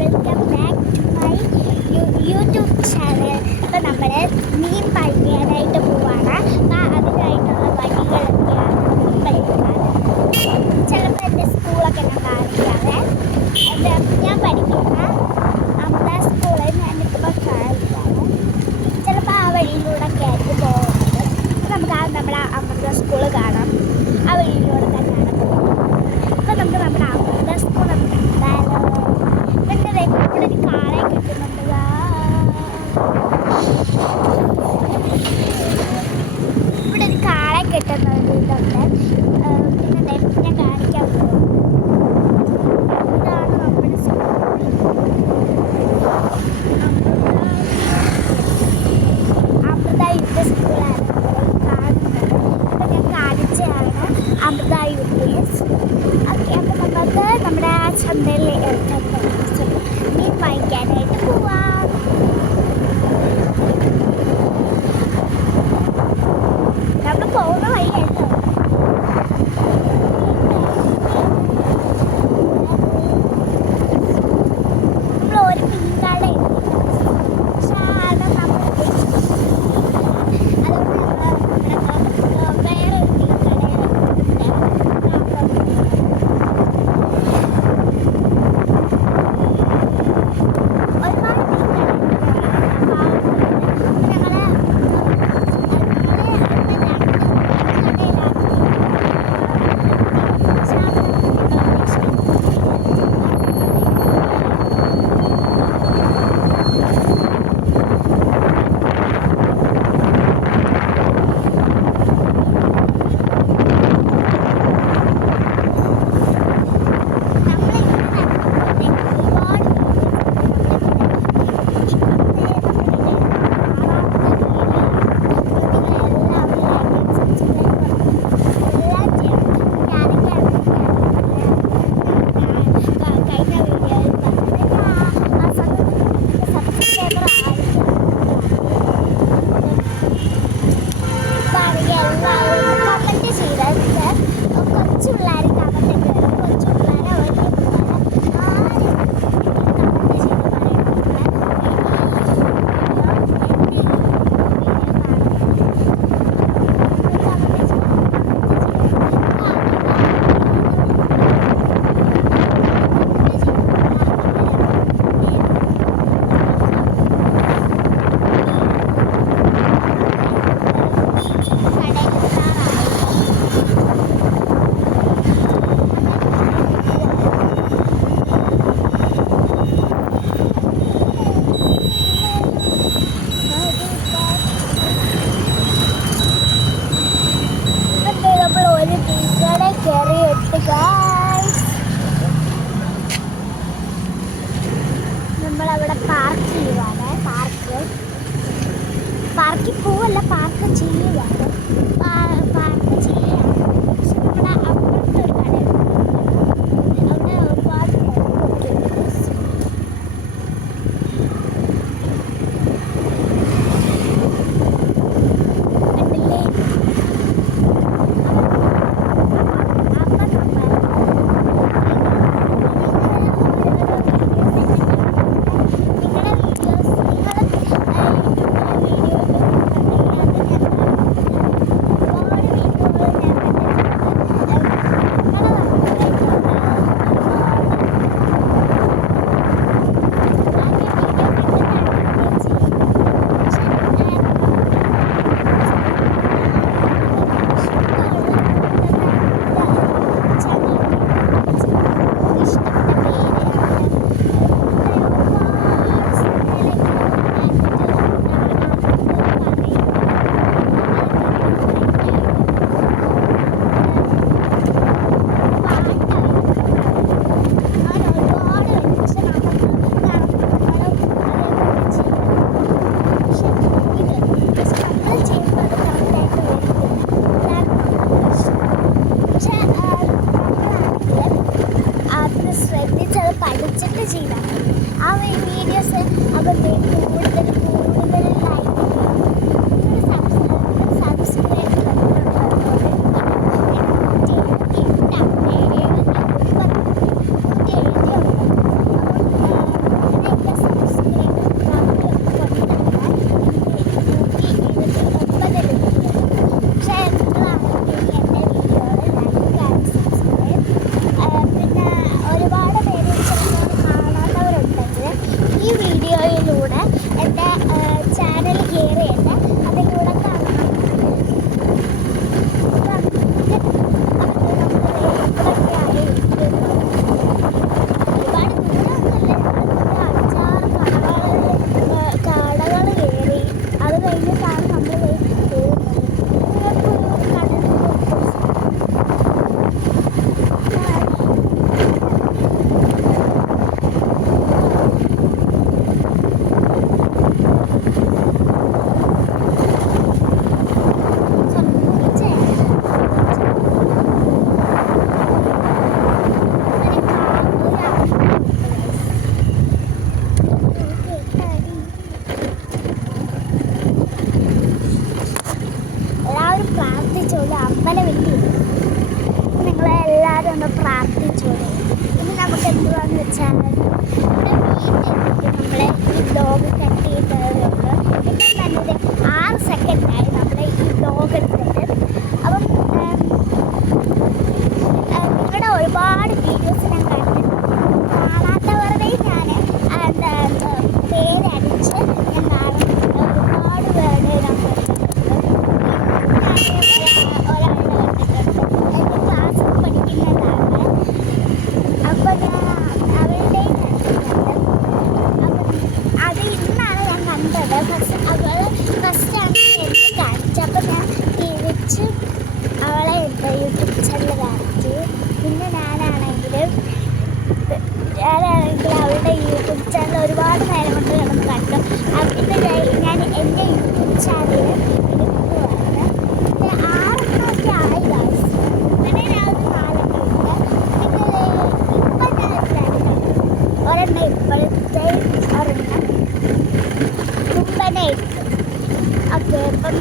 Welcome back to my YouTube channel. അപ്പോൾ നമ്മൾ മീൻ പഠിക്കാനായിട്ട് പോവാണ്. അപ്പോൾ അതിനായിട്ടുള്ള വഴികളൊക്കെയാണ് ചിലപ്പോൾ എൻ്റെ സ്കൂളൊക്കെ ഞാൻ കാണിക്കാതെ ഞാൻ പഠിക്കുന്ന അമൃത സ്കൂളിൽ ഞാനിപ്പോൾ കാണിക്കാണ്. ചിലപ്പോൾ ആ വഴിയിലൂടെയൊക്കെ ആയിരിക്കും പോകുന്നത്. അപ്പോൾ നമുക്ക് നമ്മുടെ അമൃത സ്കൂൾ കാണാം. ആ വഴിയിലൂടെ തന്നെയാണ് പോകുന്നത്. അപ്പോൾ നമുക്ക് നമ്മുടെ അമൃത സ്കൂൾ നമുക്ക് കണ്ടാലോ. ഇവിടെ ഒരു കാളെ കിട്ടുന്നുണ്ട്. ഇവിടെ ഒരു കാളെ കിട്ടുന്നുണ്ട്. ഇതുണ്ട്. പിന്നെ ഞാൻ കാണിക്കാൻ പോകും. ഇതാണ് നമ്മുടെ സ്കൂൾ. അമൃത യുദ്ധ സ്കൂളാണ് കാണുന്നത്. അപ്പം ഞാൻ കാണിച്ചതാണ് അമൃത യുദ്ധ. ഓക്കെ, അപ്പം നമുക്ക് നമ്മുടെ ആ ചന്തയിൽ മീൻ വാങ്ങിക്കാനായിട്ട് പോവാം. നമ്മൾ പോകുന്ന വഴിയായിട്ടോ. നമ്മൾ ഒരു മീൻകാട വേറെ ഒരു നമ്മളവിടെ പാർക്ക് ചെയ്യുവാണ്. പാർക്കിൽ പോവല്ല, പാർക്ക് ചെയ്യുവാണ്. പാർക്ക് ചെയ്യുകയാണ്. പക്ഷെ നമ്മുടെ അപ്പുറത്തെ ഒരു കടയുണ്ട്. അവിടെ ഒരുപാട് കണ്ടില്ലേ. പഠിച്ചിട്ട് ചെയ്താൽ ആ വീഡിയോസ് അപ്പം കൂടുതൽ സബ്സ്ക്രൈബ് ഒരെണ്ണം ഇപ്പോഴത്തെ ഒരെണ്ണം കുമ്പനായിരിക്കും. ഓക്കെ, അപ്പം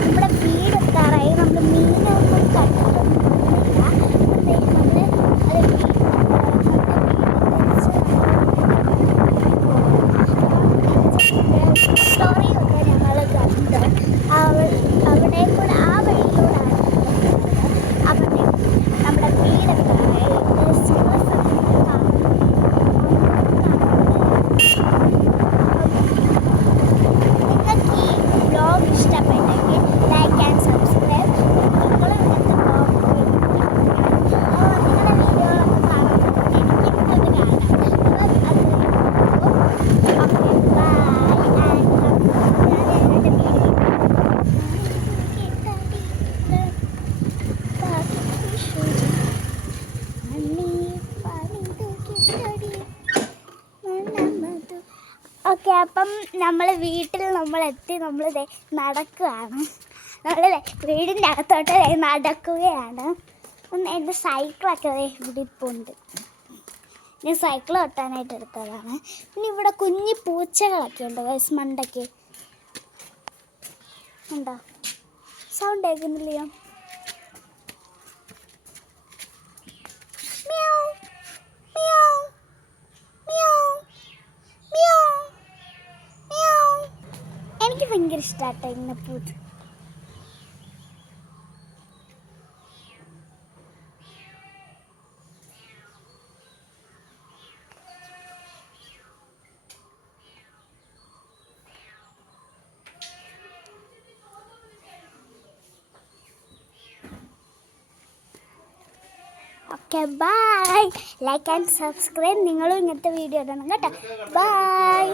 നമ്മുടെ വീടെത്താറായി. നമ്മൾ മീനൊന്നും കണ്ടിട്ടൊന്നുമില്ല. അപ്പോഴത്തേക്കും നമ്മൾ അത് സ്റ്റോറിയൊക്കെ ഞങ്ങൾ കണ്ട് അവിടെ കൂടെ ആ വഴിയിലൂടെയാണ് അവിടെ നമ്മുടെ വീടെത്താറായി. നിങ്ങൾക്ക് ഈ വ്ലോഗ് ഇഷ്ടപ്പെട്ടെങ്കിൽ ലൈക്ക് ആൻഡ് സബ്സ്ക്രൈബ്. നിങ്ങൾ ഇങ്ങനത്തെ നിങ്ങളുടെ വീഡിയോകളൊക്കെ കാണുമ്പോൾ എനിക്കിപ്പോൾ കാണാം. Okay, by. ഓക്കെ, അപ്പം നമ്മൾ വീട്ടിൽ നമ്മളെത്തി. നമ്മൾ നടക്കുകയാണ്. നമ്മൾ വീടിൻ്റെ അകത്തോട്ട് നടക്കുകയാണ്. എൻ്റെ സൈക്കിളൊക്കെ ഇവിടെ ഇപ്പോൾ ഉണ്ട്. ഞാൻ സൈക്കിൾ ഓട്ടാനായിട്ട് എടുത്തതാണ്. പിന്നെ ഇവിടെ കുഞ്ഞി പൂച്ചകളൊക്കെ ഉണ്ട് ഗൈസ്, മണ്ടയ്ക്ക് ഉണ്ടോ? സൗണ്ട് കേൾക്കുന്നില്ലയോ? എനിക്ക് ഭയങ്കര ഇഷ്ടമാട്ടോ ഇങ്ങനെ പൂച്ച. Okay, bye. Like and subscribe. നിങ്ങളും ഇങ്ങനത്തെ വീഡിയോ ഇടണം കേട്ടോ. ബൈ.